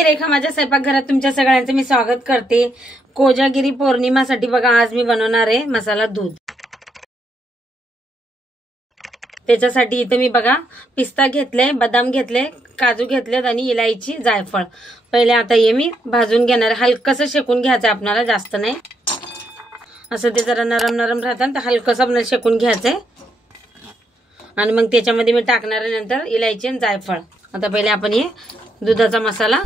मी रेखा, माझ्या स्वयंपाकघरात तुमच्या सगळ्यांचं मी स्वागत करते। कोजागिरी पौर्णिमासाठी बघा आज मी बनवणार आहे मसाला दूध। त्याच्यासाठी इथे मी बघा पिस्ता घेतले, बदाम घेतले, काजू घेतलेत आणि इलायची, जायफळ। पहिले आता हे मी भाजून घेणार, हलकसं शेकून घ्यायचं आपल्याला, जास्त नाही। असं ते जरा नरम नरम राहतं तर हलकसं आपल्याला शेकून घ्यायचंय आणि मग त्याच्यामध्ये मी टाकणार आहे नंतर इलायची आणि जायफळ। आता पहिले आपण हे दुधाचा मसाला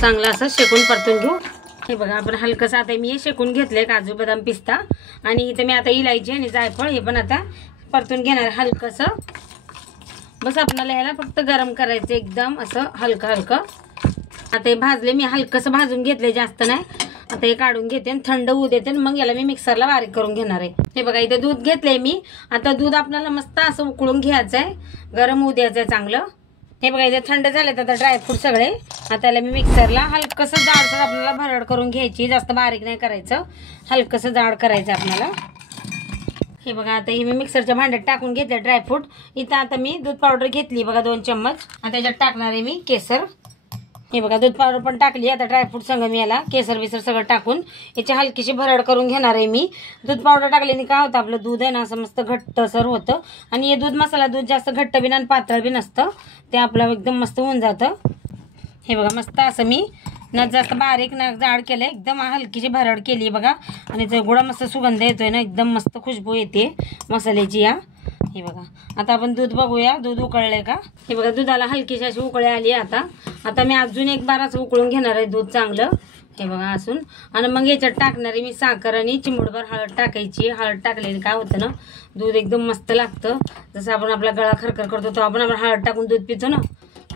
चांगला असा शेकून परतून घेऊ। हे बघा आपण हलकसं आता मी हे शेकून घेतले काजू, बदाम, पिस्ता आणि इथे मी आता इलायची आणि जायफळ हे पण आता परतून घेणार हलकसं। बस आपल्याला ह्याला फक्त गरम करायचं एकदम असं हलकं हलकं। आता हे भाजले मी हलकसं भाजून घेतले, जास्त नाही। आता हे काढून घेते आणि थंड होऊ देते आणि मग याला मी मिक्सरला बारीक करून घेणार आहे। हे बघा इथे दूध घेतलंय मी। आता दूध आपल्याला मस्त असं उकळून घ्यायचंय, गरम होऊ द्यायचंय चांगलं। हे बघा इथे थंड झालेत आता ड्रायफ्रूट सगळे। आता याला मी मिक्सरला हलकसं जाडसर आपल्याला भरड करून घ्यायची, जास्त बारीक नाही करायचं, हलकसं जाड करायचं आपल्याला। हे बघा आता हे मी मिक्सरच्या भांड्यात टाकून घेतले ड्रायफ्रूट। इथं आता मी दूध पावडर घेतली बघा 2 चम्मच। आता याच्यात टाकणार आहे मी केसर। हे बघा दूध पावडर पण टाकली। आता ड्रायफ्रूट संग मी याला केसर विसर सगळं टाकून याची हलकीशी भरड करून घेणार आहे मी। दूध पावडर टाकल्याने काय होतं, आपलं दूध आहे ना असं मस्त घट्टसर होतं आणि हे दूध मसाला दूध जास्त घट्ट बी आणि पातळ बी नसतं, ते आपलं एकदम मस्त होऊन जातं। हे बघा मस्त असं मी ना जास्त बारीक ना जाड केलं, एकदम हलकीशी भरड केली बघा आणि ते गोडा मस्त सुगंध येतोय ना, एकदम मस्त खुशबू येते मसाल्याची या। हे बघा आता आपण दूध बघूया, दूध उकळले का। हे बघा दुधाला हलकीशी अशी उकळी आली। आता मी अजून एक बार असं उकळून घेणार आहे दूध चांगलं। हे बघा असून आणि मग याच्यात टाकणार आहे मी साखर आणि चिमूटभर हळद टाकायची। हळद टाकल्याने काय होतं ना, दूध एकदम मस्त लागतं। जसं आपण आपला गळा खरखर करतो तो आपण हळद टाकून दूध पितो ना,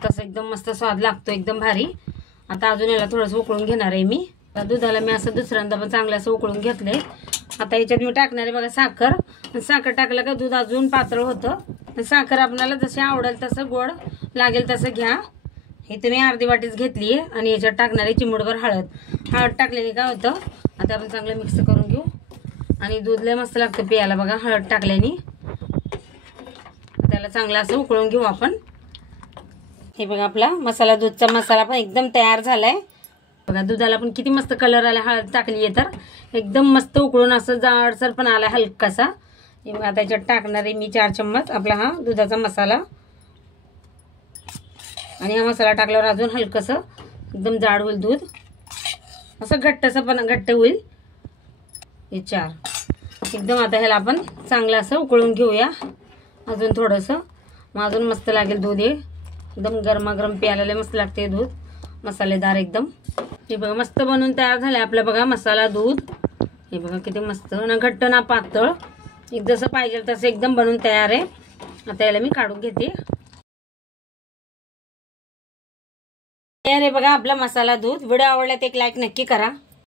तसं एकदम मस्त स्वाद लागतो, एकदम भारी। आता अजून याला थोडंसं उकळून घेणार आहे मी। दुधाला मी असं दुसऱ्यांदा पण चांगलं असं उकळून घेतलंय। आता याच्यात मी टाकणार आहे बघा साखर। साखर टाकलं का दूध अजून पातळ होतं। साखर आपल्याला जशी आवडेल तसं गोड लागेल तसं घ्या। हे तुम्ही अर्धी वाटीच घेतली आहे आणि याच्यात टाकणार आहे चिमूटभर हळद। हळद टाकल्याने काय होतं, आता आपण चांगलं मिक्स करून घेऊ आणि दूध लय मस्त लागतं प्यायला बघा हळद टाकल्याने। त्याला चांगलं असं उकळून घेऊ आपण। हे बघा आपला मसाला दूधचा मसाला पण एकदम तयार झालाय बघा। दुधाला पण किती मस्त कलर आला, हळद टाकली आहे तर एकदम मस्त उकळून असं जाडसर पण आला हलकासा। हे बघा आता याच्यात टाकणार आहे मी 4 चम्मच आपला हा दुधाचा मसाला आणि हा मसाला टाकल्यावर अजून हलकसं एकदम जाड होईल दूध, असं घट्टसं पण घट्ट होईल। हे 4 एकदम आता ह्याला आपण चांगलं असं उकळून घेऊया अजून थोडंसं, मग अजून मस्त लागेल दूध। हे एकदम गरमागरम प्यायला मस्त लागते दूध, मसालेदार एकदम। हे बघा मस्त बनवून तयार झालंय आपलं बघा मसाला दूध। हे बघा किती मस्त ना घट्ट ना पातळ, एक जसं पाहिजे तसं एकदम बनवून तयार आहे। आता याला मी काढून घेते। तयार आहे बघा आपला मसाला दूध। व्हिडिओ आवडला तर एक लाईक नक्की करा।